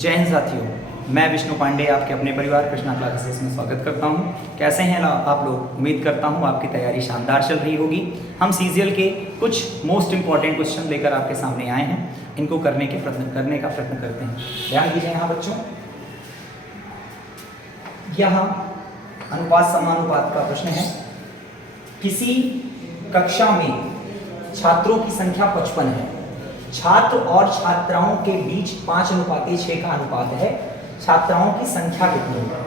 जय हिंद साथियों, मैं विष्णु पांडे आपके अपने परिवार कृष्णा क्लासेस में स्वागत करता हूं। कैसे हैं आप लोग? उम्मीद करता हूं आपकी तैयारी शानदार चल रही होगी। हम सीजीएल के कुछ मोस्ट इंपॉर्टेंट क्वेश्चन लेकर आपके सामने आए हैं। इनको करने का प्रयत्न करते हैं। ध्यान दीजिए यहाँ बच्चों, यहाँ अनुपात समानुपात का प्रश्न है। किसी कक्षा में छात्रों की संख्या 55 है। छात्र और छात्राओं के बीच 5:6 का अनुपात है। छात्राओं की संख्या कितनी है?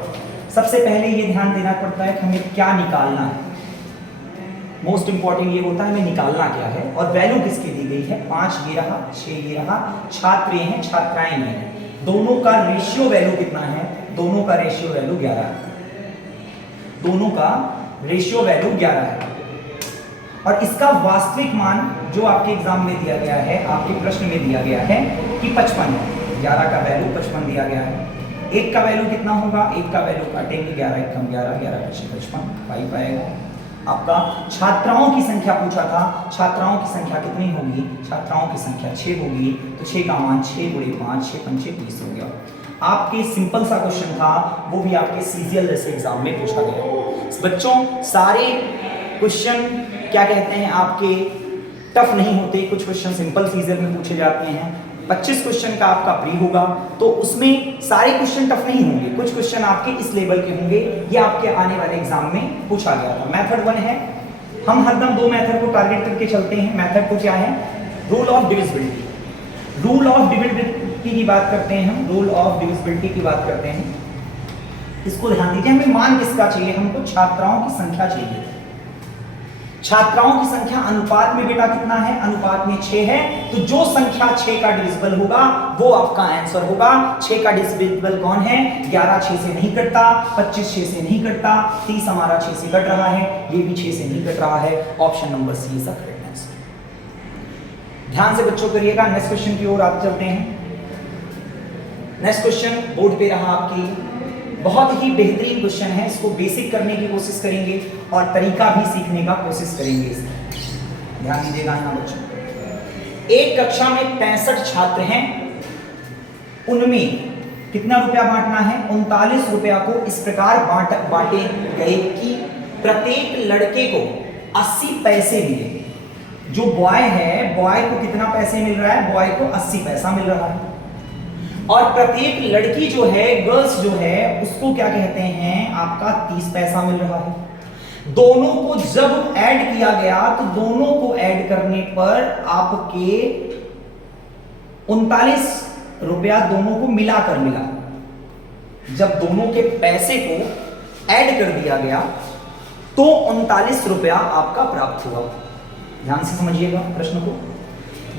सबसे पहले ये ध्यान देना पड़ता है कि हमें क्या निकालना है। मोस्ट इंपॉर्टेंट ये होता है हमें निकालना क्या है और वैल्यू किसकी दी गई है। 5 ये रहा, 6 ये रहा, छात्र ये हैं, छात्राएं ये हैं। दोनों का रेशियो वैल्यू कितना है? दोनों का रेशियो वैल्यू 11 है। दोनों का रेशियो वैल्यू 11 है और इसका वास्तविक मान जो आपके एग्जाम में दिया गया है, आपके प्रश्न में दिया गया है कि 55 है। 11 का वैल्यू 55 दिया गया है। 1 का वैल्यू कितना होगा? 1 का वैल्यू काटेंगे, 11 1 कम 11, 11 5 55, 5 आएगा। आपका छात्राओं की संख्या पूछा था, छात्राओं की संख्या कितनी होगी? छात्राओं की संख्या 6 होगी, तो 6 का मान 6 × 5 6 × 5 30 हो गया। आपके सिंपल सा क्वेश्चन था, वो भी आपके सीजीएल जैसे एग्जाम में पूछा गया। बच्चों सारे क्वेश्चन क्या कहते हैं आपके टफ नहीं होते। कुछ क्वेश्चन सिंपल सीजन में पूछे जाते हैं। 25 क्वेश्चन का आपका प्री होगा, तो उसमें सारे क्वेश्चन टफ नहीं होंगे। कुछ क्वेश्चन आपके इस लेवल के होंगे। ये आपके आने वाले एग्जाम में पूछा गया था। मेथड 1 है, हम हरदम 2 मेथड को टारगेट करके चलते हैं। मेथड को क्या है? Rule of divisibility. Rule of divisibility की बात करते हैं हम। रूल ऑफ डिविजिबिलिटी की बात करते हैं। इसको ध्यान दीजिए, हमें मान किसका चाहिए? हमको छात्राओं की संख्या चाहिए। छात्राओं की संख्या अनुपात में बेटा कितना है? अनुपात में 6 है। तो जो संख्या 6 का डिविजिबल होगा वो आपका आंसर होगा। 6 का डिविजिबल कौन है? 11 6 से नहीं कटता, 25 6 से नहीं कटता, 30 हमारा 6 से कट रहा है, ये भी 6 से नहीं कट रहा है। Option number C is the correct answer. ध्यान से बच्चों करिएगा। नेक्स्ट क्वेश्चन की ओर आप चलते हैं। नेक्स्ट क्वेश्चन बोर्ड पे रहा आपकी, बहुत ही बेहतरीन क्वेश्चन है। इसको बेसिक करने की कोशिश करेंगे और तरीका भी सीखने का कोशिश करेंगे इसमें। ध्यान दीजिएगा यहाँ बच्चों, एक कक्षा में 65 छात्र हैं। उनमें कितना रुपया बांटना है? 39 रुपया को इस प्रकार बांटे गए कि प्रत्येक लड़के को 80 पैसे मिले। जो बॉय है, बॉय को कितना पैसे मिल रहा है? बॉय को 80 पैसा मिल रहा है। और प्रत्येक लड़की जो है, गर्ल्स जो है, उसको क्या कहते हैं? आपका 30 पैसा मिल रहा है। दोनों को जब ऐड किया गया तो दोनों को ऐड करने पर आपके 39 रुपया दोनों को मिलाकर मिला। जब दोनों के पैसे को ऐड कर दिया गया तो 39 रुपया आपका प्राप्त हुआ। ध्यान से समझिएगा प्रश्न को।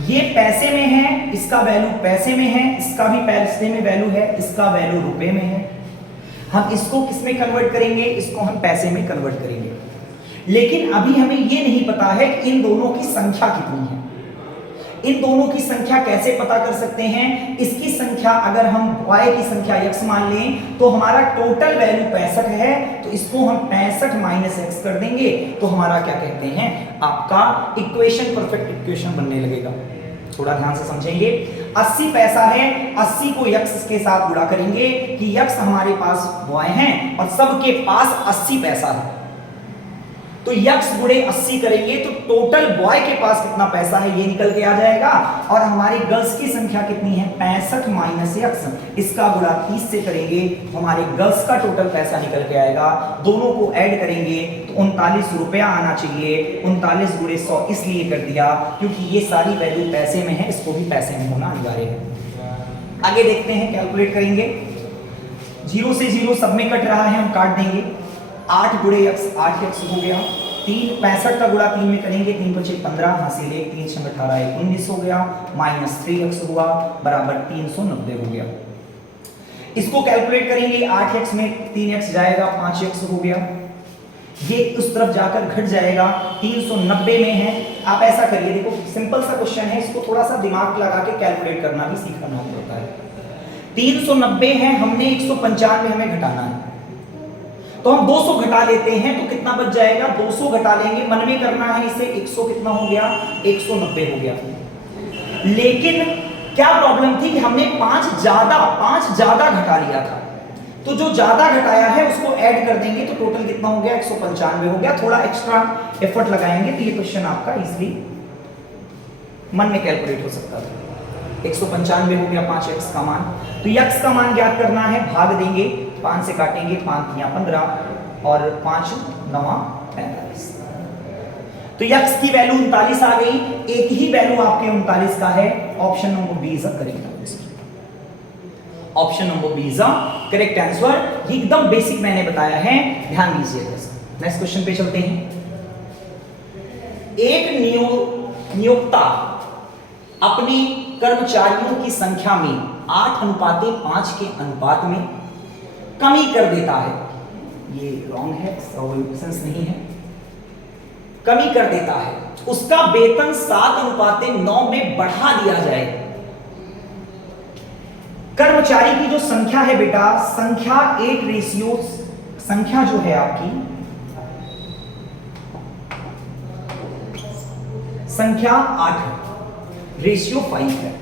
ये पैसे में है, इसका वैल्यू पैसे में है, इसका भी पैसे में वैल्यू है, इसका वैल्यू रुपए में है। हम इसको किस में कन्वर्ट करेंगे? इसको हम पैसे में कन्वर्ट करेंगे। लेकिन अभी हमें ये नहीं पता है कि इन दोनों की संख्या कितनी है। इन दोनों की संख्या कैसे पता कर सकते हैं? इसकी संख्या अगर हम y की संख्या x मान लें तो हमारा टोटल वैल्यू 65 है, तो इसको हम 65 - x कर देंगे तो हमारा क्या कहते हैं? आपका इक्वेशन, परफेक्ट इक्वेशन बनने लगेगा। थोड़ा ध्यान से समझेंगे। 80 पैसा है, 80 को x के साथ गुणा करेंगे कि x हमारे पास y है और सबके पास 80 पैसा है, तो x गुणे 80 करेंगे तो टोटल बॉय के पास कितना पैसा है ये निकल के आ जाएगा। और हमारी गर्ल्स की संख्या कितनी है? 65 - x। इसका गुणा 30 से करेंगे तो हमारे गर्ल्स का टोटल पैसा निकल के आएगा। दोनों को ऐड करेंगे तो 39 रुपया आना चाहिए। 39 × 100 इसलिए कर दिया क्योंकि ये सारी वैल्यू पैसे में है, इसको भी पैसे में होना अनिवार्य है। आगे देखते हैं, कैलकुलेट करेंगे। 0 से 0 सब में कट रहा है, हम काट देंगे। 8 × x 8x हो गया। 65 का गुणा 3 में करेंगे, 3 × 5 15, हासिल 1 3 × 18 19 हो गया, -3x हुआ बराबर 390 हो गया। इसको कैलकुलेट करेंगे। 8x में 3x जाएगा, 5x हो गया। ये उस तरफ जाकर घट जाएगा, 390 में है। आप ऐसा करिए, देखो सिंपल सा क्वेश्चन है, इसको थोड़ा सा दिमाग लगा के कैलकुलेट करना भी सीखना होता है। 390 है, हमने 195 हमें घटाना है, तो हम 200 घटा लेते हैं तो कितना बच जाएगा? 200 घटा लेंगे, मन में करना है इसे। 100 कितना हो गया? 190 हो गया। लेकिन क्या प्रॉब्लम थी कि हमने पांच ज्यादा घटा लिया था, तो जो ज्यादा घटाया है उसको ऐड कर देंगे तो टोटल कितना हो गया, 195 हो गया। थोड़ा एक्स्ट्रा एफर्ट लगाएंगे तो ये क्वेश्चन आपका इजीली मन में कैलकुलेट हो सकता था। 195 हो गया 5x का मान, तो x का मान ज्ञात करना है, भाग देंगे, 5 से काटेंगे, 5 या 15 और 5 9 45, तो x की वैल्यू 39 आ गई। एक ही वैल्यू आपके 39 का है, option number B is correct answer. Option number B is correct answer. ये एकदम बेसिक मैंने बताया है, ध्यान दीजिएगा। नेक्स्ट क्वेश्चन पे चलते हैं। एक नियोक्ता अपने कर्मचारियों की संख्या में 8:5 के अनुपात में कमी कर देता है, ये रॉन्ग है, सेंस नहीं है, कमी कर देता है, उसका वेतन 7:9 में बढ़ा दिया जाए। कर्मचारी की जो संख्या है बेटा, संख्या 8 रेशियो, संख्या जो है आपकी संख्या 8 है, रेशियो 5 है।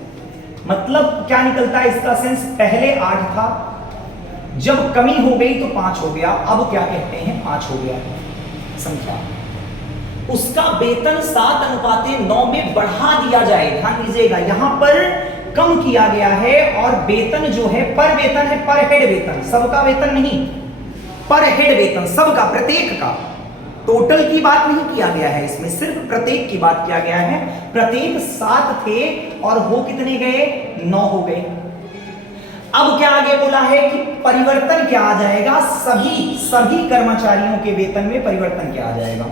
मतलब क्या निकलता है इसका सेंस, पहले 8 था, जब कमी हो गई तो 5 हो गया, अब क्या कहते हैं 5 हो गया संख्या। उसका वेतन 7:9 में बढ़ा दिया जाए। ध्यान दीजिएगा, यहां पर कम किया गया है और वेतन जो है पर वेतन है, पर हेड वेतन, सबका वेतन नहीं, पर हेड वेतन सबका, प्रत्येक का, टोटल की बात नहीं किया गया है इसमें, सिर्फ प्रत्येक की बात किया गया है। प्रत्येक 7 थे और हो कितने गए, 9 हो गए। अब क्या आगे बोला है कि परिवर्तन क्या आ जाएगा, सभी कर्मचारियों के वेतन में परिवर्तन क्या आ जाएगा।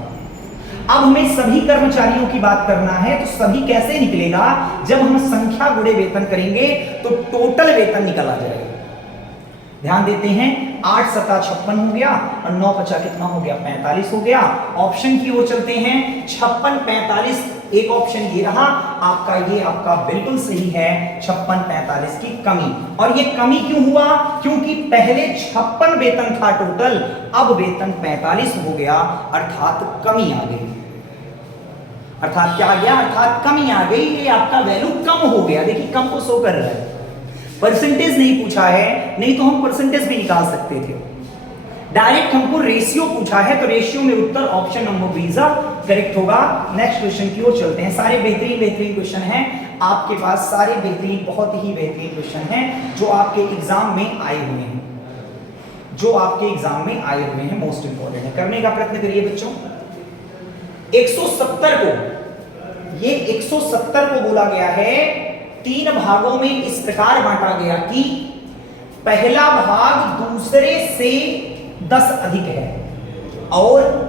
अब हमें सभी कर्मचारियों की बात करना है, तो सभी कैसे निकलेगा, जब हम संख्या गुणे वेतन करेंगे तो टोटल वेतन निकल आ जाएगा। ध्यान देते हैं, 8 7 56 हो गया और 9 5 कितना हो गया, 45 हो गया। ऑप्शन की ओर चलते हैं, 56 45, एक ऑप्शन ये रहा आपका, ये आपका बिल्कुल सही है, 56 45 की कमी। और ये कमी क्यों हुआ, क्योंकि पहले 56 वेतन था टोटल, अब वेतन 45 हो गया, अर्थात कमी आ गई। अर्थात क्या आ गया, अर्थात कमी आ गई, ये आपका वैल्यू कम हो गया। देखिए कम को शो कर रहा है, परसेंटेज नहीं पूछा है, नहीं तो हम परसेंटेज भी निकाल सकते थे। डायरेक्ट हमको रेशियो पूछा है, तो रेशियो में उत्तर ऑप्शन नंबर बी करेक्ट होगा। नेक्स्ट क्वेश्चन की ओर चलते हैं। सारे बेहतरीन क्वेश्चन हैं आपके पास, सारे बेहतरीन, बहुत ही बेहतरीन क्वेश्चन हैं जो आपके एग्जाम में आए हुए हैं, जो आपके एग्जाम में आए हुए हैं, मोस्ट इंपॉर्टेंट है। करने का प्रयत्न करिए बच्चों। 170 को, ये 170 को बोला गया है 3 भागों में इस प्रकार बांटा गया कि पहला भाग दूसरे से 10 अधिक है और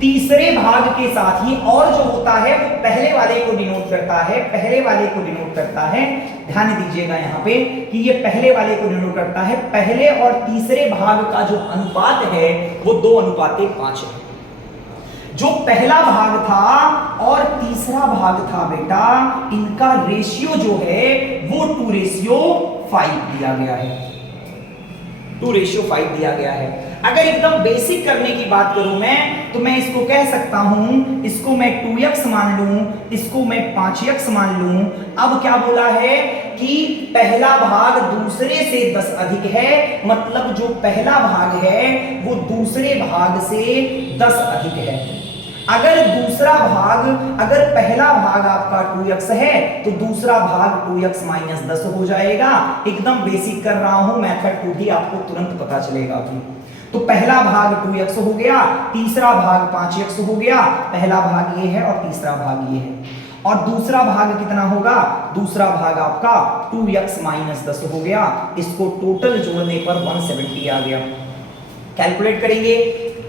तीसरे भाग के साथ ही और जो होता है वो पहले वाले को डिनोट करता है, पहले वाले को डिनोट करता है। ध्यान दीजिएगा यहां पे कि ये पहले वाले को डिनोट करता है, पहले और तीसरे भाग का जो अनुपात है वो 2:5 है। जो पहला भाग था और तीसरा भाग था बेटा, इनका रेशियो जो है वो 2:5 दिया गया है, 2:5 दिया गया है। अगर एकदम बेसिक करने की बात करूं मैं, तो मैं इसको कह सकता हूं, इसको मैं 2x मान लूं, इसको मैं 5x मान लूं। अब क्या बोला है कि पहला भाग दूसरे से 10 अधिक है, मतलब जो पहला भाग है वो दूसरे भाग से 10 अधिक है। अगर दूसरा भाग, अगर पहला भाग आपका 2x है तो दूसरा भाग 2x - 10 हो जाएगा। एकदम बेसिक कर रहा हूं, मेथड को भी आपको तुरंत पता चलेगा अभी। तो पहला भाग 2x हो गया, तीसरा भाग 5x हो गया, पहला भाग ये है और तीसरा भाग ये है। और दूसरा भाग कितना होगा, दूसरा भाग आपका 2x - 10 हो गया। इसको टोटल जोड़ने पर 170 आ गया। कैलकुलेट करेंगे,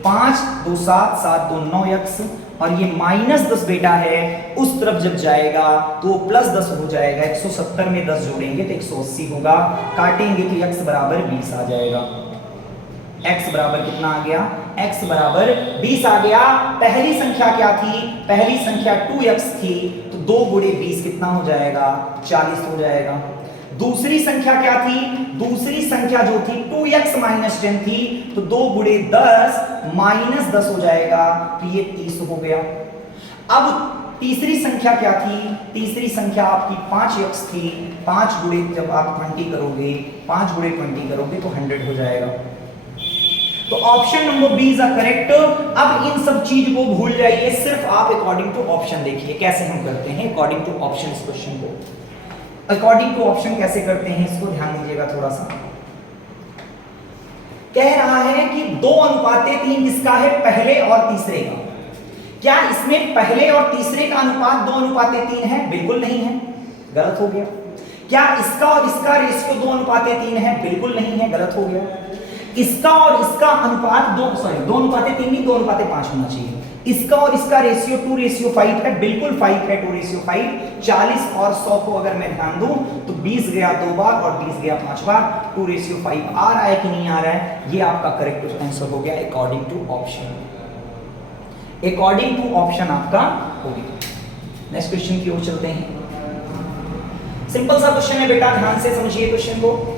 5 2 7 7 2 9x और ये -10 बेटा है, उस तरफ जब जाएगा तो +10 हो जाएगा। 170 में 10 जोड़ेंगे तो 180 होगा, काटेंगे तो x बराबर 20 आ जाएगा। x बराबर कितना आ गया, x बराबर 20 आ गया। पहली संख्या क्या थी, पहली संख्या 2x थी, तो 2 × 20 कितना हो जाएगा, 40 हो जाएगा। दूसरी संख्या क्या थी, दूसरी संख्या जो थी 2x - 10 थी, तो 2 × 10 - 10 हो जाएगा, तो ये 30 हो गया। अब तीसरी संख्या क्या थी? तीसरी संख्या आपकी 5x थी। 5 गुणे जब आप 20 करोगे, 5 गुणे 20 करोगे तो 100 हो जाएगा। तो option number B is correct. अब इन सब चीज को भूल जाइए, सिर्फ आप अकॉर्डिंग टू ऑप्शन देखिए कैसे हम करते हैं। अकॉर्डिंग टू ऑप्शन इस क्वेश्चन को, अकॉर्डिंग टू ऑप्शन कैसे करते हैं इसको ध्यान दीजिएगा थोड़ा सा। कह रहा है कि 2:3 किसका है? पहले और तीसरे का। क्या इसमें पहले और तीसरे का अनुपात 2:3 है? बिल्कुल नहीं है, गलत हो गया। क्या इसका और इसका रेशियो 2:3 है? बिल्कुल नहीं है, गलत हो गया। इसका और इसका अनुपात 2:3 नहीं 2:5 होना चाहिए। इसका और इसका रेशियो 2:5 है, बिल्कुल 5 है, 2:5। 40 और 100 को अगर मैं ध्यान दूं तो 20 गया 2 बार और 20 गया 5 बार। 2:5 आ रहा है कि नहीं आ रहा है? ये आपका करेक्ट आंसर हो गया according to option. According to option आपका हो गया। नेक्स्ट क्वेश्चन की ओर चलते हैं। सिंपल सा क्वेश्चन है बेटा, ध्यान से समझिए क्वेश्चन को।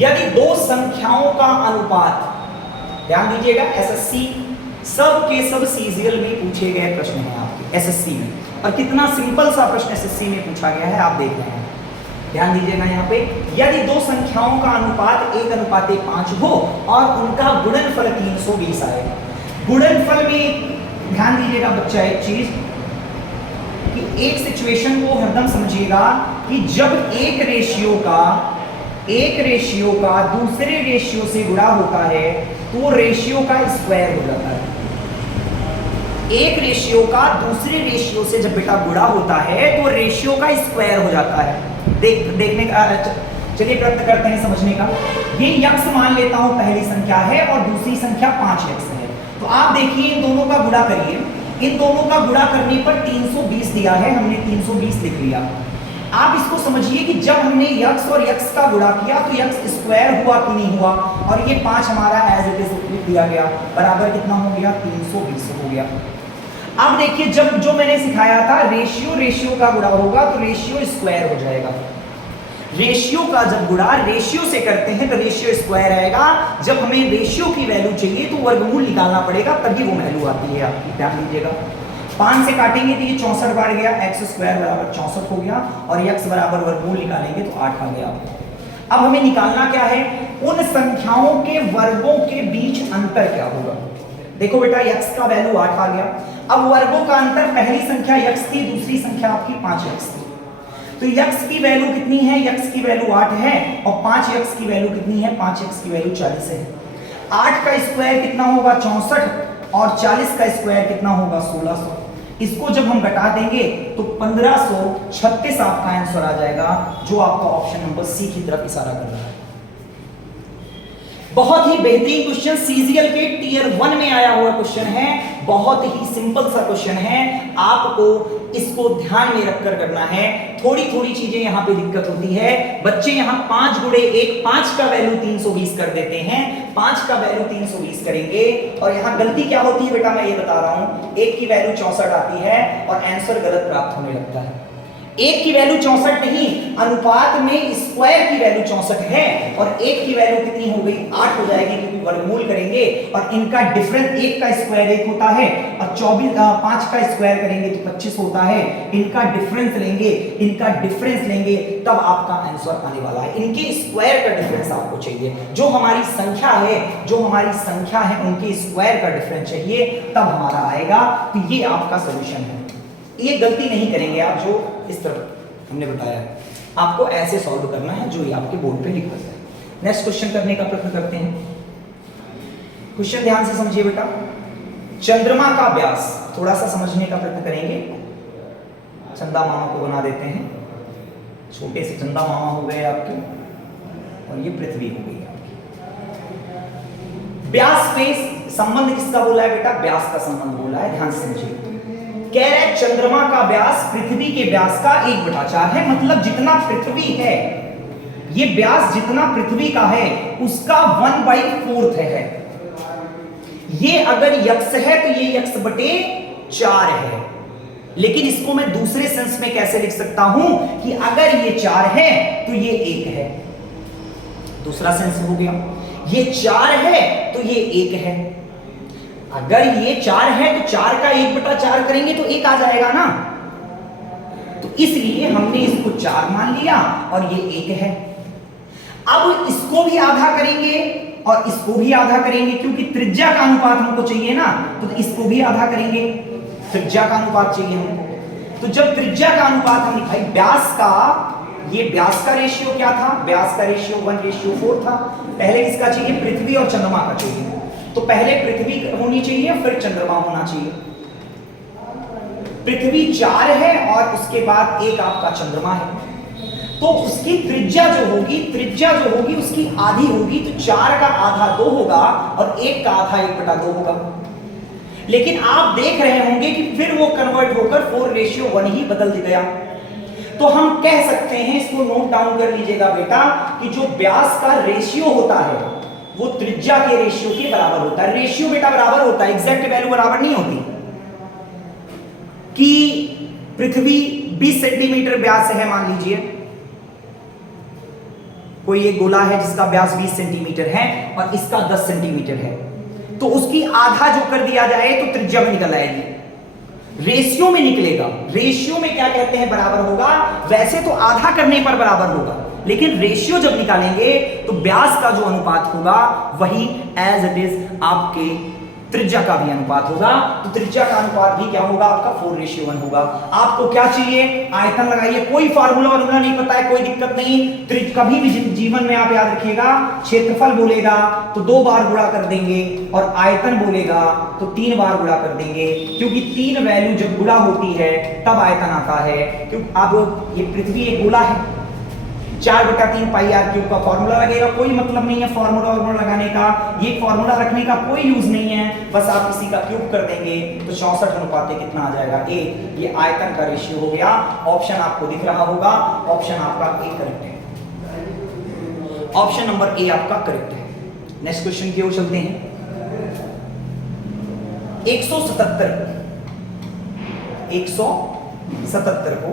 यदि दो संख्याओं का अनुपात, ध्यान दीजिएगा, एसएससी सब के सब सीजीएल में पूछे गए प्रश्न हैं आपके एसएससी में, और कितना सिंपल सा प्रश्न एसएससी में पूछा गया है आप देख रहे हैं। ध्यान दीजिएगा यहाँ पे, यदि दो संख्याओं का अनुपात 1:5 हो और उनका गुणनफल 320 आए। गुणनफल में ध्यान दीजिएगा बच्चा एक चीज कि एक सिचुएशन को हरदम समझिएगा कि जब एक रेशियो का दूसरे रेशियो से गुणा होता है तो रेशियो का स्क्वायर हो जाता है। एक रेशियो का दूसरे रेशियो से जब बेटा गुणा होता है तो रेशियो का स्क्वायर हो जाता है। देखने का चलिए प्रयत्न करते हैं समझने का। ये यक्स मान लेता हूं पहली संख्या है और दूसरी संख्या 5x है। तो आप देखिए इन दोनों का गुणा करिए। इन दोनों का गुणा करने पर 320 दिया है, हमने 320 लिख लिया। आप इसको समझिए कि जब हमने यक्स और यक्स का गुणा किया तो यक्स स्क्वायर हुआ कि नहीं हुआ, और ये 5 हमारा एज इट इज लिख दिया गया, बराबर कितना हो गया? 320 हो गया। अब देखिए जब जो मैंने सिखाया था रेशियो का गुणा होगा तो रेशियो स्क्वायर हो जाएगा। रेशियो का जब गुणा रेशियो से करते हैं तो रेशियो स्क्वायर आएगा। जब हमें रेशियो की वैल्यू चाहिए तो वर्गमूल निकालना पड़ेगा, तभी वो वैल्यू आती है आपकी। ध्यान दीजिएगा, 5 से काटेंगे तो ये 64 बार गया, x स्क्वायर बराबर 64 हो गया, और x बराबर वर्गमूल निकालेंगे तो 8 आ गया। अब हमें निकालना क्या है? उन संख्याओं के वर्गों के बीच अंतर क्या होगा। देखो बेटा x का वैल्यू 8 आ गया। अब वर्गों का अंतर, पहली संख्या x थी, दूसरी संख्या आपकी 5x थी, तो x की वैल्यू कितनी है? x की वैल्यू 8 है, और 5x की वैल्यू कितनी है? 5x की वैल्यू 40 है। 8 का स्क्वायर कितना होगा? 64, और 40 का स्क्वायर कितना होगा? 1600। इसको जब हम घटा देंगे तो 1536 आपका आंसर आ जाएगा, जो आपका ऑप्शन नंबर सी की तरफ इशारा कर रहा है। बहुत ही बेहतरीन क्वेश्चन, सीजीएल के टीयर 1 में आया हुआ क्वेश्चन है। बहुत ही सिंपल सा क्वेश्चन है, आपको इसको ध्यान में रखकर करना है। थोड़ी थोड़ी चीजें यहाँ पे दिक्कत होती है। बच्चे यहाँ 5 गुणे 1, 5 का वैल्यू 320 कर देते हैं, 5 का वैल्यू 320 करेंगे, और यहाँ गलती क्या होती है बेटा मैं ये बता रहा हूँ। 1 की वैल्यू 64 आती है और आंसर गलत प्राप्त होने लगता है। 1 की वैल्यू 64 नहीं, अनुपात में स्क्वायर की वैल्यू 64 है, और 1 की वैल्यू कितनी हो गई? 8 हो जाएगी, क्योंकि वर्गमूल करेंगे और इनका डिफरेंस, 1 का स्क्वायर 1 होता है और 5 का स्क्वायर करेंगे तो 25 होता है। इनका डिफरेंस लेंगे तब आपका आंसर आने वाला है। इनके स्क्वायर का डिफरेंस आपको चाहिए, जो हमारी संख्या है उनके स्क्वायर का डिफरेंस चाहिए, तब हमारा आएगा। तो ये आपका सोल्यूशन है। ये गलती नहीं करेंगे आप, जो इस तरह हमने बताया है, आपको ऐसे सॉल्व करना है जो ये आपके बोर्ड पे लिखा है। नेक्स्ट क्वेश्चन करने का प्रयत्न करते हैं। क्वेश्चन ध्यान से समझिए बेटा। चंद्रमा का व्यास, थोड़ा सा समझने का प्रयत्न करेंगे। चंदा मामा को बना देते हैं, छोटे से चंदा मामा हो गए आपके, और ये पृथ्वी हो गई आपकी। व्यास पे संबंध किसका बोला है बेटा? व्यास का संबंध बोला है, ध्यान से समझिए। कह रहे हैं चंद्रमा का व्यास पृथ्वी के व्यास का 1/4 है, मतलब जितना पृथ्वी है, ये व्यास जितना पृथ्वी का है उसका 1/4 है। ये अगर यक्स है तो ये x/4 है, लेकिन इसको मैं दूसरे सेंस में कैसे लिख सकता हूं कि अगर ये 4 है तो ये 1 है। दूसरा सेंस हो गया, ये 4 है तो ये 1 है। अगर ये 4 है तो 4 का 1/4 करेंगे तो 1 आ जाएगा ना। इसलिए हमने इसको 4 मान लिया और ये 1 है। अब इसको भी आधा करेंगे और इसको भी आधा करेंगे, क्योंकि त्रिज्या का अनुपात हमको चाहिए ना, तो इसको भी आधा करेंगे, त्रिज्या का अनुपात चाहिए हमको। तो जब त्रिज्या का अनुपात हम भाई व्यास का, ये व्यास का रेशियो क्या था, व्यास का रेशियो 1:4 था। पहले किसका चाहिए, पृथ्वी और चंद्रमा का चाहिए। तो पहले पृथ्वी होनी चाहिए फिर चंद्रमा होना चाहिए। पृथ्वी 4 है और उसके बाद 1 आपका चंद्रमा है, तो उसकी त्रिज्या जो होगी उसकी आधी होगी। तो 4 का आधा 2 होगा और 1 का आधा 1/2 होगा। लेकिन आप देख रहे होंगे कि फिर वो कन्वर्ट होकर 4:1 ही बदल गया। तो हम कह सकते हैं, इसको नोट डाउन कर लीजिएगा बेटा, कि जो व्यास का रेशियो होता है वो त्रिज्या के रेशियो के बराबर होता है। रेशियो बेटा बराबर होता है, एग्जैक्ट वैल्यू बराबर नहीं होती। कि पृथ्वी 20 सेंटीमीटर व्यास है, मान लीजिए कोई एक गोला है जिसका व्यास 20 सेंटीमीटर है और इसका 10 सेंटीमीटर है, तो उसकी आधा जो कर दिया जाए तो त्रिज्या में निकल आएगी, रेशियो में निकलेगा। रेशियो में क्या कहते हैं, बराबर होगा। वैसे तो आधा करने पर बराबर होगा, लेकिन रेशियो जब निकालेंगे तो व्यास का जो अनुपात होगा वही एज इट इज आपके त्रिज्या का भी अनुपात होगा। तो त्रिज्या का अनुपात भी क्या होगा, आपका 4:1 होगा। आपको क्या चाहिए, आयतन लगाइए। कोई फार्मूला नहीं पता है, कोई दिक्कत नहीं। कभी भी जीवन में आप याद रखिएगा, क्षेत्रफल बोलेगा तो 2 बार गुणा कर देंगे और आयतन बोलेगा तो 3 बार गुणा कर देंगे, क्योंकि 3 वैल्यू जब गुणा होती है तब आयतन आता है। क्योंकि अब ये पृथ्वी एक गोला है, 4/3 πr³ का फॉर्मूला लगेगा। कोई मतलब नहीं है फॉर्मूला लगाने का, ये फॉर्मूला रखने का कोई यूज नहीं है, बस आप इसी का क्यूब कर देंगे तो 64 अनुपात कितना आ जाएगा, 1। ये आयतन का रेशियो हो गया। ऑप्शन आपको दिख रहा होगा, ऑप्शन आपका ए करेक्ट है। ऑप्शन नंबर ए आपका करेक्ट है। नेक्स्ट क्वेश्चन की ओर चलते हैं। 177 को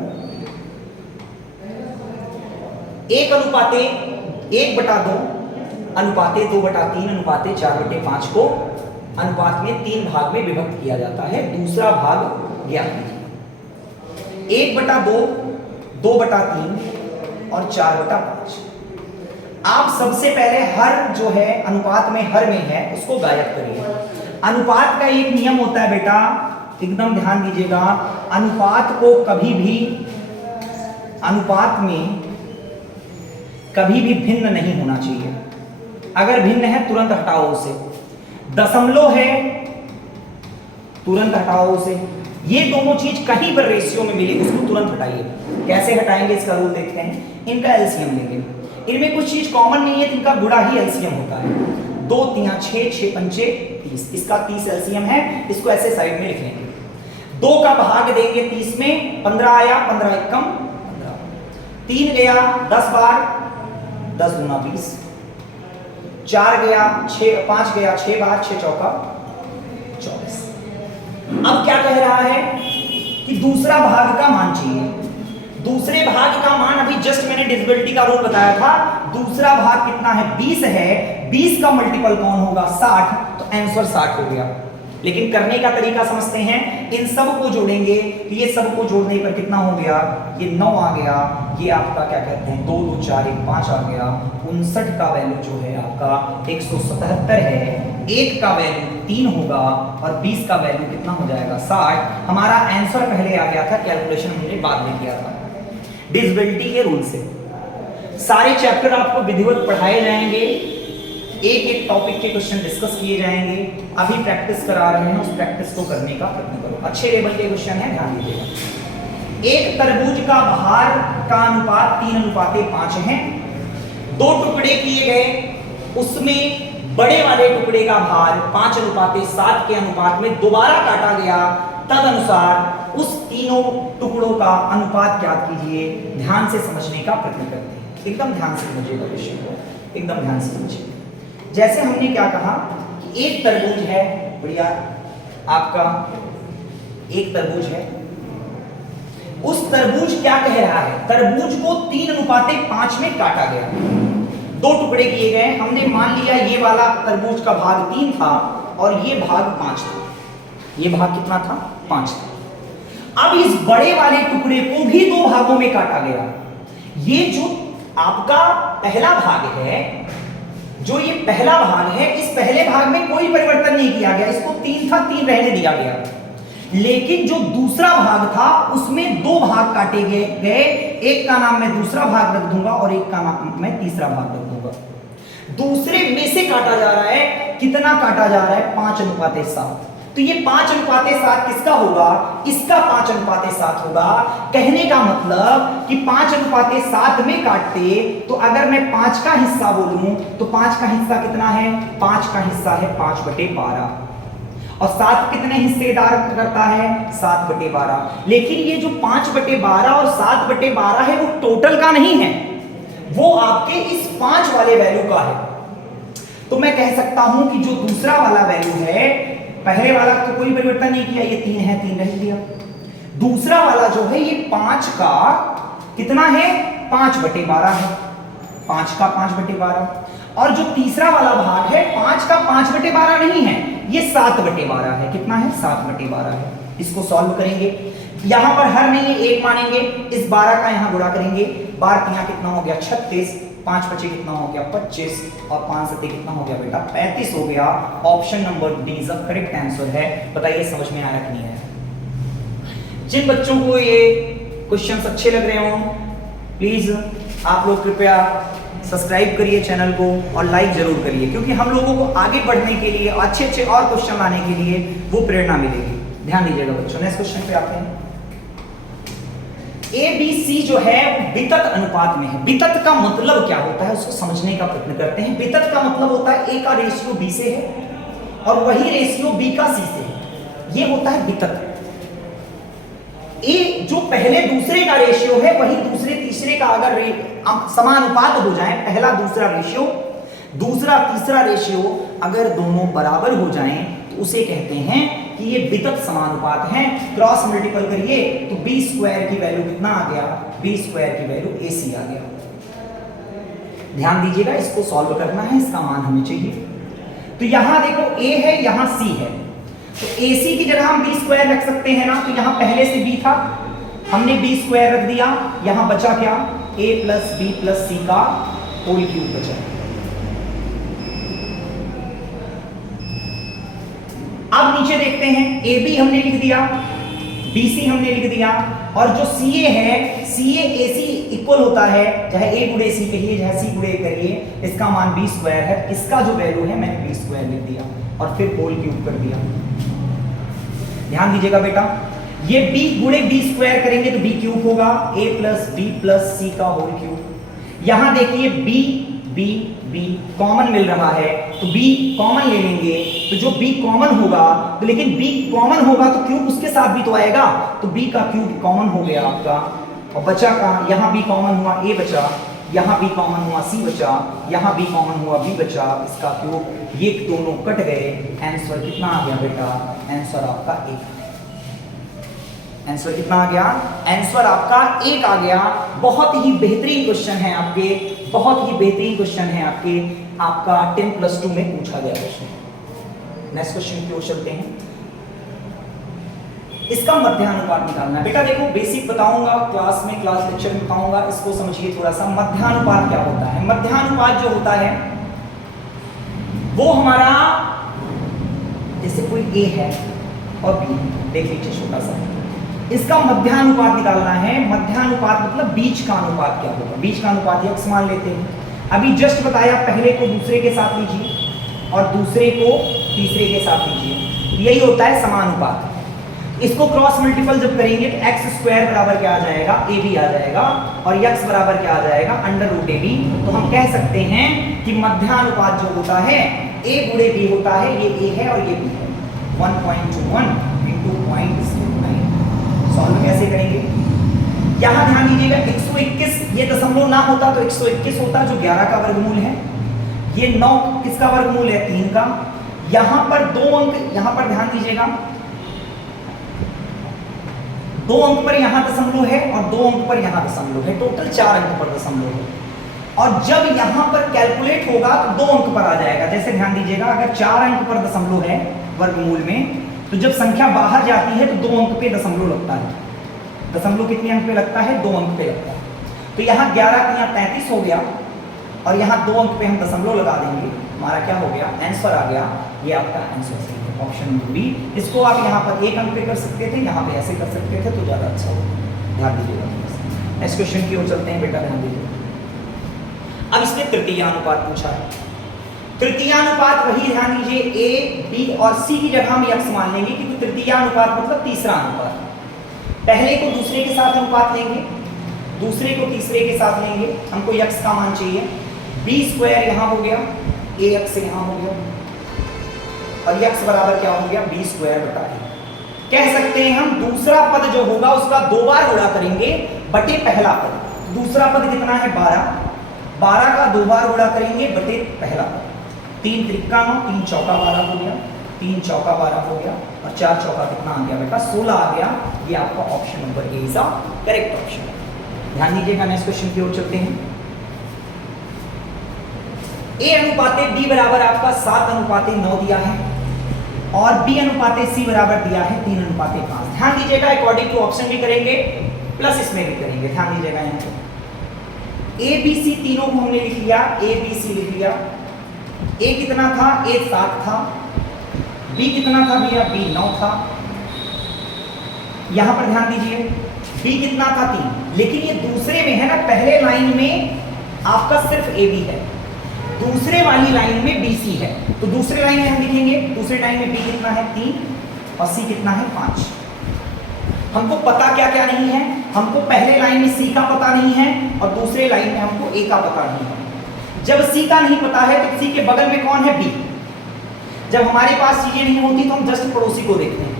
1:1/2 अनुपाते 2/3 अनुपाते 4/5 को अनुपात में 3 भाग में विभक्त किया जाता है। दूसरा भाग ज्ञात कीजिए। 1/2, 2/3 और 4/5। आप सबसे पहले हर जो है अनुपात में हर में है उसको गायब करिए। अनुपात का एक नियम होता है बेटा, एकदम ध्यान दीजिएगा। अनुपात को कभी भी, अनुपात में कभी भी भिन्न नहीं होना चाहिए। अगर भिन्न है तुरंत हटाओ उसे। दशमलव है तुरंत हटाओ उसे। ये दोनों चीज कहीं पर रेशियो में मिले उसको तुरंत हटाइए। कैसे हटाएंगे इसका रूल देखते हैं। इनका एलसीएम लेंगे, इनमें कुछ चीज कॉमन नहीं है, इनका गुणा ही एलसीएम होता है। 2 3 6 6 5 30, इसका 30 एलसीएम है। इसको ऐसे साइड में लिख लेंगे। 2 का भाग देंगे 30 में, 15 आया, 15 एकम 15। 3 गया 10 बार, 10 दूना 20। 4 गया 6, 5 गया 6 बार, 6 चौका 24। अब क्या कह रहा है कि दूसरा भाग का मान चाहिए। दूसरे भाग का मान अभी जस्ट मैंने डिविजिबिलिटी का रूल बताया था। दूसरा भाग कितना है, 20 है। 20 का मल्टीपल कौन होगा, 60। तो आंसर 60 हो गया। लेकिन करने का तरीका समझते हैं। इन सब को जोड़ेंगे तो ये सब को जोड़ने पर कितना हो गया, ये 9 आ गया। ये आपका क्या कहते हैं 2 2 4 1 5 आ गया। 59 का वैल्यू जो है आपका 177 है। 1 का वैल्यू 3 होगा और 20 का वैल्यू कितना हो जाएगा 60। हमारा आंसर पहले आ गया था, कैलकुलेशन हमने बाद में किया था डिविजिबिलिटी के रूल से। सारे चैप्टर आपको विधिवत पढ़ाए जाएंगे, एक एक टॉपिक के क्वेश्चन डिस्कस किए जाएंगे। अभी प्रैक्टिस करा रहे हैं, उस प्रैक्टिस को करने का प्रयत्न करो। अच्छे लेवल के क्वेश्चन है, ध्यान दीजिएगा। एक तरबूज का भार का अनुपात 3:5 है। 2 टुकड़े किए गए, उसमें बड़े वाले टुकड़े का भार 5:7 के अनुपात में दोबारा काटा गया। तदनुसार उस तीनों टुकड़ों का अनुपात ज्ञात कीजिए। ध्यान से समझने का प्रयत्न करते हैं, एकदम ध्यान से समझिएगा क्वेश्चन को, एकदम ध्यान से समझिए। जैसे हमने क्या कहा कि एक तरबूज है, बढ़िया, आपका एक तरबूज है। उस तरबूज क्या कह रहा है, तरबूज को 3:5 में काटा गया। 2 टुकड़े किए गए। हमने मान लिया ये वाला तरबूज का भाग 3 था और ये भाग 5 था। ये भाग कितना था, 5 था। अब इस बड़े वाले टुकड़े को भी दो भागों में काटा गया। ये जो आपका पहला भाग है, जो ये पहला भाग है, इस पहले भाग में कोई परिवर्तन नहीं किया गया, इसको 3 था 3 रहने दिया गया। लेकिन जो दूसरा भाग था उसमें दो भाग काटे गए, एक का नाम मैं दूसरा भाग रख दूंगा और एक का नाम मैं तीसरा भाग रख दूंगा। दूसरे में से काटा जा रहा है, कितना काटा जा रहा है? 5:7। तो ये 5:7 किसका होगा? इसका 5:7 होगा। कहने का मतलब कि 5:7 में काटते तो अगर मैं 5 का हिस्सा बोलूं तो 5 का हिस्सा कितना है? 5 का हिस्सा है 5/12 और 7 कितने हिस्सेदार करता है? 7/12। लेकिन ये जो 5/12 और 7/12 है वो टोटल का नहीं है, वो आपके इस 5 वाले वैल्यू का है। तो मैं कह सकता हूं कि जो दूसरा वाला वैल्यू है, पहले वाला तो कोई परिवर्तन नहीं किया, ये 3 है 3 रख दिया। दूसरा वाला जो है ये 5 का कितना है? 5/12 है, 5 का 5/12। और जो तीसरा वाला भाग है 5 का 5/12 नहीं है, ये 7/12 है। कितना है? 7/12 है। इसको सॉल्व करेंगे, यहां पर हर नहीं है, एक मानेंगे, इस 12 का यहां गुणा करेंगे, 12 कितना हो गया? 36, 5 बचे कितना हो गया? 25 और 5 सत्ते कितना हो गया बेटा? 35 हो गया। Option number D is the correct answer है। बताइए समझ में आया कि नहीं आया? जिन बच्चों को ये क्वेश्चंस अच्छे लग रहे हो प्लीज आप लोग कृपया सब्सक्राइब करिए चैनल को और लाइक जरूर करिए, क्योंकि हम लोगों को आगे बढ़ने के लिए, अच्छे अच्छे और क्वेश्चन लाने के लिए वो प्रेरणा मिलेगी। ध्यान दीजिएगा बच्चों। नेक्स्ट क्वेश्चन पे आते हैं। ए बी सी जो है वितत अनुपात में है। वितत का मतलब क्या होता है उसको समझने का प्रयत्न करते हैं। वितत का मतलब होता है ए का रेशियो बी से है और वही रेशियो बी का सी से है, ये होता है वितत। ए जो पहले दूसरे का रेशियो है वही दूसरे तीसरे का अगर समानुपात हो जाए, पहला दूसरा रेशियो, दूसरा तीसरा रेशियो अगर दोनों बराबर हो जाएं तो उसे कहते हैं कि ये वितत समानुपात है। क्रॉस मल्टीपल करिए तो बी स्क्वायर की वैल्यू कितना आ गया? बी स्क्वायर की वैल्यू ए सी आ गया। ध्यान दीजिएगा, इसको सॉल्व करना है, इसका मान हमें चाहिए। तो यहां देखो ए है, यहां सी है, तो ए सी की जगह हम बी स्क्वायर रख सकते हैं ना। तो यहां पहले से बी था, हमने बी स्क्वायर रख दिया, यहां बचा क्या? ए प्लस बी प्लस सी का होल क्यूब बचा। अब नीचे देखते हैं, ए बी हमने लिख दिया, बी सी हमने लिख दिया, और जो सी ए है, सी ए सी इक्वल होता है, चाहे ए गुणे सी कहिए चाहे सी गुणे करिए, इसका मान बी स्क्वायर है। इसका जो वैल्यू है मैंने बी स्क्वायर लिख दिया और फिर होल क्यूब कर दिया। ध्यान दीजिएगा बेटा, ये b गुणे बी स्क्वायर करेंगे तो b क्यूब होगा, a प्लस बी प्लस सी का होल क्यूब। यहां देखिए b b b कॉमन मिल रहा है तो b कॉमन ले लेंगे, तो जो b कॉमन होगा तो, लेकिन b कॉमन होगा तो क्यूब उसके साथ भी तो आएगा, तो b का क्यूब कॉमन हो गया आपका। और बचा कहां? यहां b कॉमन हुआ, a बचा, यहां b कॉमन हुआ, c बचा, यहां b कॉमन हुआ, b बचा, इसका क्यूब, ये दोनों कट गए। आंसर कितना आ गया बेटा? आंसर आपका 1। आंसर कितना आ गया? आंसर आपका 1 आ गया। बहुत ही बेहतरीन क्वेश्चन है आपके, बहुत ही बेहतरीन क्वेश्चन है आपके, आपका 10+2 में पूछा गया क्वेश्चन। नेक्स्ट क्वेश्चन की ओर चलते हैं। इसका मध्यानुपात निकालना है। बेटा देखो, बेसिक बताऊंगा क्लास में, क्लास लेक्चर में बताऊंगा, इसको समझिए थोड़ा सा। मध्यानुपात क्या होता है? मध्यानुपात जो होता है वो हमारा, जैसे कोई ए है और बी, देख लीजिए छोटा सा, इसका मध्यानुपात निकालना है। मध्यानुपात मतलब बीच का अनुपात क्या होगा? बीच का अनुपात x मान लेते हैं। अभी जस्ट बताया, पहले को दूसरे के साथ लीजिए और दूसरे को तीसरे के साथ लीजिए, यही होता है समानुपात। इसको क्रॉस मल्टीपल जब करेंगे तो x स्क्वायर बराबर क्या आ जाएगा? ए बी आ जाएगा, और x बराबर क्या आ जाएगा? Under root A B. तो हम कह सकते हैं कि मध्यानुपात जो होता है a गुणे b होता है, ये a है और ये b है, 1.21 into 0.09। सॉल्व कैसे करेंगे? यहां ध्यान दीजिएगा, 121 ये दशमलव ना होता तो 121 होता, जो 11 का वर्गमूल है। ये 9 किसका वर्गमूल है? 3 का। यहां पर 2 अंक, यहां पर ध्यान दीजिएगा, 2 अंक पर यहां दशमलव है और 2 अंक पर यहां दशमलव है, टोटल 4 अंक पर दशमलव है। और जब यहां पर कैलकुलेट होगा तो 2 अंक पर आ जाएगा। जैसे ध्यान दीजिएगा, अगर 4 अंक पर दशमलव है वर्गमूल में, तो जब संख्या बाहर जाती है तो 2 अंक पे दशमलव लगता है। दशमलव कितने अंक पे लगता है? 2 अंक पे लगता है। तो यहाँ 11 का यहाँ 33 हो गया और यहाँ 2 अंक पे हम दशमलव लगा देंगे, हमारा क्या हो गया? आंसर आ गया। ये आपका आंसर सही है, ऑप्शन नंबर बी। इसको आप यहाँ पर 1 अंक पे कर सकते थे, यहाँ पे ऐसे कर सकते थे तो ज़्यादा अच्छा होगा। ध्यान दीजिएगा। नेक्स्ट क्वेश्चन की ओर चलते हैं बेटा, ध्यान दीजिए। अब इसमें तृतीयानुपात पूछा है। तृतीयानुपात वही, ध्यान दीजिए, ए, बी और सी की जगह हम यक्स मान लेंगे, क्योंकि तृतीयानुपात मतलब तीसरा अनुपात। पहले को दूसरे के साथ अनुपात लेंगे, दूसरे को तीसरे के साथ लेंगे, हमको यक्स का मान चाहिए। बी स्क्वायर यहाँ हो गया, ए यक्स यहाँ हो गया, और यक्स बराबर क्या हो गया? बी स्क्वायर बटा ए। कह सकते हैं हम दूसरा पद जो होगा उसका 2 बार गुणा करेंगे बटे पहला पद। दूसरा पद कितना है? 12, 12 का 2 बार गुणा करेंगे बटे पहला पद। 3 त्रिका 9, 3 चौका 12 हो गया, 3 चौका 12 हो गया, और 4 चौका कितना आ गया बेटा? 16 आ गया। ये आपका option number A is a correct option. ध्यान दीजिएगा। नेक्स्ट क्वेश्चन की ओर चलते हैं। ए अनुपाते बी बराबर आपका 7 अनुपाते 9 दिया है, और बी अनुपाते सी बराबर दिया है 3 अनुपाते 5। ध्यान दीजिएगा, अकॉर्डिंग टू ऑप्शन भी करेंगे प्लस इसमें भी करेंगे। ध्यान दीजिएगा, यहाँ पे ए बी सी तीनों को हमने लिख लिया, ए बी सी लिख लिया। ए कितना था? ए 7 था। बी कितना था भैया? बी 9 था। यहां पर ध्यान दीजिए, बी कितना था? 3। लेकिन ये दूसरे में है ना, पहले लाइन में आपका सिर्फ ए बी है, दूसरे वाली लाइन में बी सी है। तो दूसरे लाइन में हम लिखेंगे, दूसरे लाइन में बी कितना है? 3, और सी कितना है? 5। हमको पता क्या क्या नहीं है? हमको पहले लाइन में सी का पता नहीं है, और दूसरे लाइन में हमको ए का पता नहीं है। जब सी का नहीं पता है तो सी के बगल में कौन है? बी। जब हमारे पास चीजें नहीं होती तो हम जस्ट पड़ोसी को देखते हैं।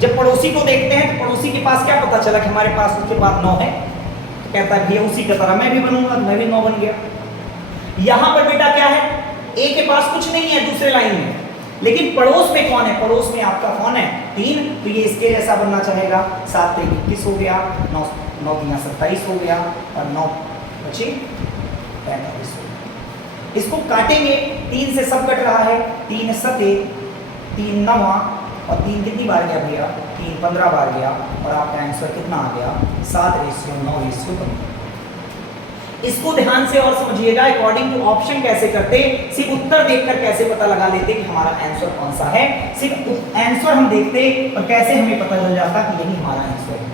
जब पड़ोसी को देखते हैं तो पड़ोसी के पास क्या पता चला कि हमारे पास उसके पास 9 है, तो कहता है भैया उसी की तरह मैं भी बनूंगा, तो मैं भी 9 बन गया। यहां पर बेटा क्या है? ए के पास कुछ नहीं है दूसरे लाइन में, लेकिन पड़ोस में कौन है? पड़ोस में आपका कौन है? 3। तो ये इसके जैसा बनना चाहेगा। 7 3 21 हो गया, 9 9 3 27 हो गया, और 9 बचे 45 हो गया। इसको काटेंगे, 3 से सब कट रहा है, 3 7 3 9, और 3 कितनी बार गया भैया? 3 15 बार गया, और आपका आंसर कितना आ गया? 7:9:15। इसको ध्यान से और समझिएगा। अकॉर्डिंग टू ऑप्शन कैसे करते? सिर्फ उत्तर देखकर कैसे पता लगा लेते कि हमारा आंसर कौन सा है? सिर्फ आंसर हम देखते और कैसे हमें पता चल जाता कि यही हमारा आंसर है।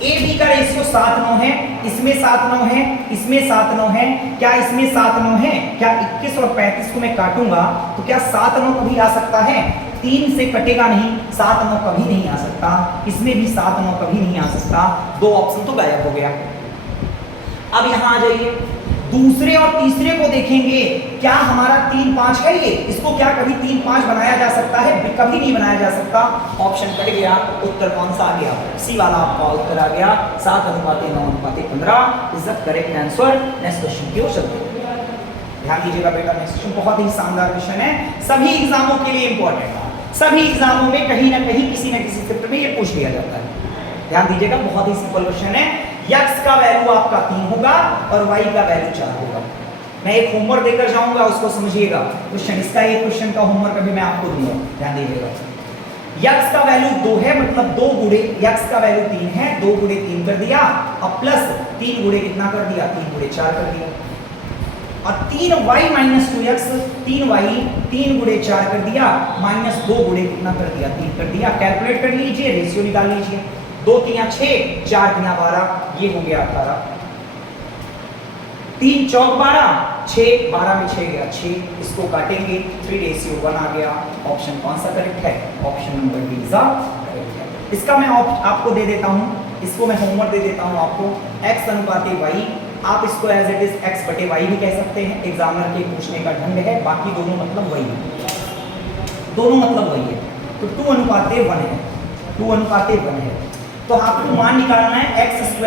ए बी का रेशियो 7:9 है, इसमें 7:9 है, इसमें 7:9 है। क्या इसमें 7:9 है? क्या 21 और 35 को मैं काटूंगा तो क्या 7:9 कभी आ सकता है? 3 से कटेगा नहीं, 7:9 कभी नहीं आ सकता। इसमें भी 7:9 कभी नहीं आ सकता। 2 ऑप्शन तो गायब हो गया। अब यहां आ जाइए, दूसरे और तीसरे को देखेंगे। क्या हमारा 3 5 है ये? इसको क्या कभी 3 5 बनाया जा सकता है? कभी नहीं बनाया जा सकता। ऑप्शन कट गया। उत्तर कौन सा आ गया? सी वाला आपका उत्तर आ गया। 7:9:15 is the correct answer. Next question की ओर चलते हैं। ध्यान दीजिएगा बेटा, नेक्स्ट क्वेश्चन बहुत ही शानदार क्वेश्चन है, सभी एग्जामों के लिए इंपॉर्टेंट है। सभी एग्जामों में कहीं ना कहीं किसी न किसी क्षेत्र में ये पूछ लिया जाता है। ध्यान दीजिएगा, बहुत ही सिंपल क्वेश्चन है। x का वैल्यू आपका 3 होगा और y का वैल्यू 4 होगा। मैं एक होमवर्क देकर जाऊंगा, उसको समझिएगा। क्वेश्चन इसका, एक क्वेश्चन का होमवर्क अभी मैं आपको दूंगा, ध्यान दीजिएगा। x का वैल्यू 2 है, मतलब 2 गुणे x का वैल्यू 3 है, 2 गुणे 3 कर दिया, और प्लस 3 गुणे कितना कर दिया? 3 गुणे 4 कर दिया, और 3y माइनस 2x, 3y 3 गुणे 4 कर दिया, माइनस 2 गुणे कितना कर दिया? 3 कर दिया। कैलकुलेट कर लीजिए, रेशियो निकाल लीजिए। 2 3 6, 4 3 12, ये हो गया 18। 3 चौक 12, 6 12 में 6 गया 6। इसको काटेंगे, 3:1 आ गया। ऑप्शन कौन सा करेक्ट है? Option number B is correct है। इसका मैं आपको दे देता हूं, इसको मैं होमवर्क दे देता हूं आपको। x अनुपाते y, आप इसको एज इट इज x बटे y भी कह सकते हैं। एग्जामिनर के पूछने का ढंग है, बाकी दोनों मतलब वही है, दोनों मतलब वही है। तो 2 अनुपाते 1 है, 2 अनुपाते 1 है। तो आपको मान निकालना है x² +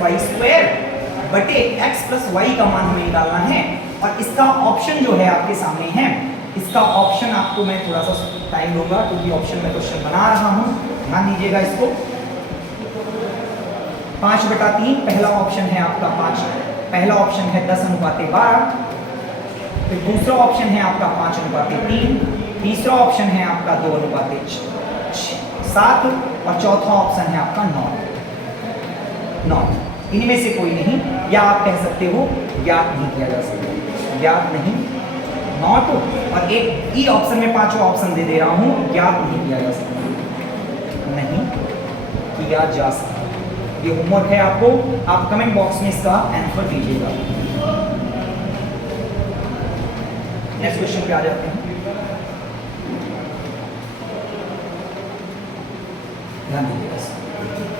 y² बटे x + y का मान हमें निकालना है। और इसका ऑप्शन जो है आपके सामने है, इसका ऑप्शन आपको मैं थोड़ा सा टाइम दूंगा क्योंकि ऑप्शन में क्वेश्चन बना रहा हूं। ध्यान दीजिएगा इसको। 5/3 पहला ऑप्शन है आपका 5, पहला ऑप्शन है 10 अनुपाते 12, फिर दूसरा ऑप्शन है आपका 5 अनुपाते 3, तीसरा ऑप्शन है आपका 2 अनुपाते 7, और चौथा ऑप्शन है आपका 9। नॉट, इनमें से कोई नहीं, या आप कह सकते हो ज्ञात नहीं किया जा सकता, ज्ञात नहीं, नॉट, और एक ई ऑप्शन में पांचों ऑप्शन दे रहा हूं, ज्ञात नहीं किया जा सकता, नहीं किया जा सकता। ये होमवर्क है आपको, आप कमेंट बॉक्स में इसका आंसर दीजिएगा। नेक्स्ट क्वेश्चन पे आ जाते हैं। ध्यान दीजिएगा,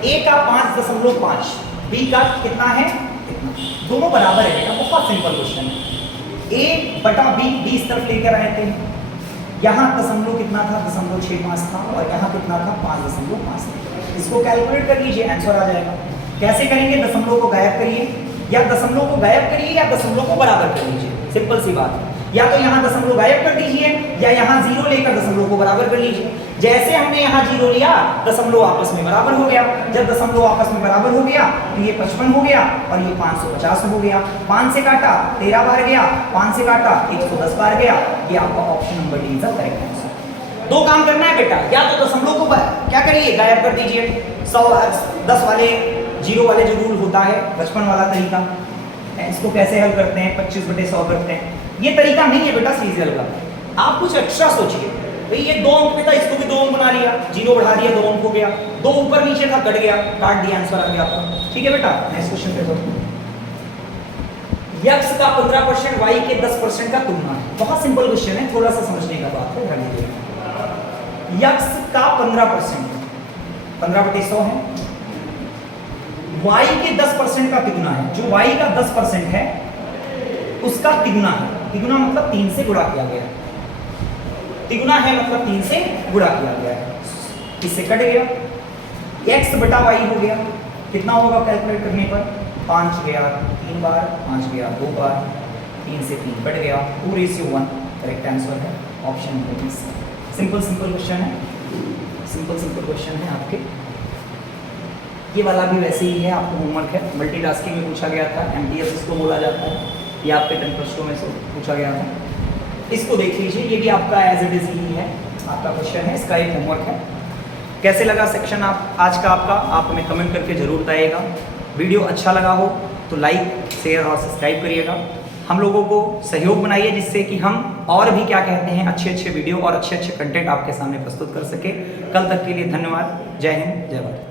ए का 5.5, बी का कितना है, इतना, दोनों बराबर है बेटा, बहुत सिंपल क्वेश्चन है। ए बटा बी, बी इस तरफ लेकर आए थे, यहाँ दशमलव कितना था, 0.65 था, और यहाँ कितना था, 5.5 था। इसको कैलकुलेट कर लीजिए, आंसर आ जाएगा। कैसे करेंगे, दशमलव को गायब करिए, या दशमलव को गायब करिए या दशमलव को बराबर कर लीजिए, सिंपल सी बात है। या तो यहाँ दशमलव गायब कर दीजिए, या यहाँ जीरो लेकर दशमलव को बराबर कर लीजिए। जैसे हमने यहाँ जीरो लिया, दशमलव आपस में बराबर हो गया, जब दशमलव आपस में बराबर हो गया तो ये 55 हो गया और ये 550 हो गया। 5 से काटा 13 बार गया, 5 से काटा 110 बार गया। ये आपका option number D is the correct answer. दो काम करना है बेटा, या तो दशमलव को क्या करिए, गायब कर दीजिए। 10 वाले जीरो वाले जो रूल होता है, 55 वाला तरीका, इसको कैसे हल करते हैं, 25/100 करते हैं। ये तरीका नहीं है बेटा सीरियल का, आप कुछ एक्स्ट्रा सोचिए। भाई ये 2 अंक पे था, इसको भी 2 अंक बना लिया, जीरो बढ़ा दिया, 2 अंक हो गया, 2 ऊपर नीचे था, कट गया, काट दिया, आंसर आ गया आपका। ठीक है बेटा, नेक्स्ट क्वेश्चन पे चलते हैं। x का 15% y के 10% का तुलना है। बहुत सिंपल क्वेश्चन है, थोड़ा सा समझने का बात है, ध्यान दीजिएगा। x का 15%, 15/100 है, y के 10% का तिगुना है। जो y का 10% है उसका तिगुना है, तिगुना मतलब 3 से गुणा किया गया, तिगुना है मतलब 3 से गुणा किया गया है, इससे कट गया, x बटा y हो गया, कितना होगा कैलकुलेट करने पर, 5 गया 3 बार, 5 गया 2 बार, 3 से 3 कट गया, 2:1, करेक्ट आंसर है option number C. Simple question है, सिंपल क्वेश्चन है आपके। ये वाला भी वैसे ही है, आपको होमवर्क है, मल्टीटास्किंग में पूछा गया था, MTS इसको बोला जाता है, ये आपके 10+2 में से पूछा गया था। इसको देख लीजिए, ये भी आपका एज इट इज ही है, आपका क्वेश्चन है, इसका एक होमवर्क है। कैसे लगा सेक्शन आप आज का आपका, आप हमें कमेंट करके जरूर बताइएगा। वीडियो अच्छा लगा हो तो लाइक, शेयर और सब्सक्राइब करिएगा। हम लोगों को सहयोग बनाइए, जिससे कि हम और भी क्या कहते हैं, अच्छे वीडियो और अच्छे कंटेंट आपके सामने प्रस्तुत कर सके। कल तक के लिए धन्यवाद। जय हिंद, जय भारत।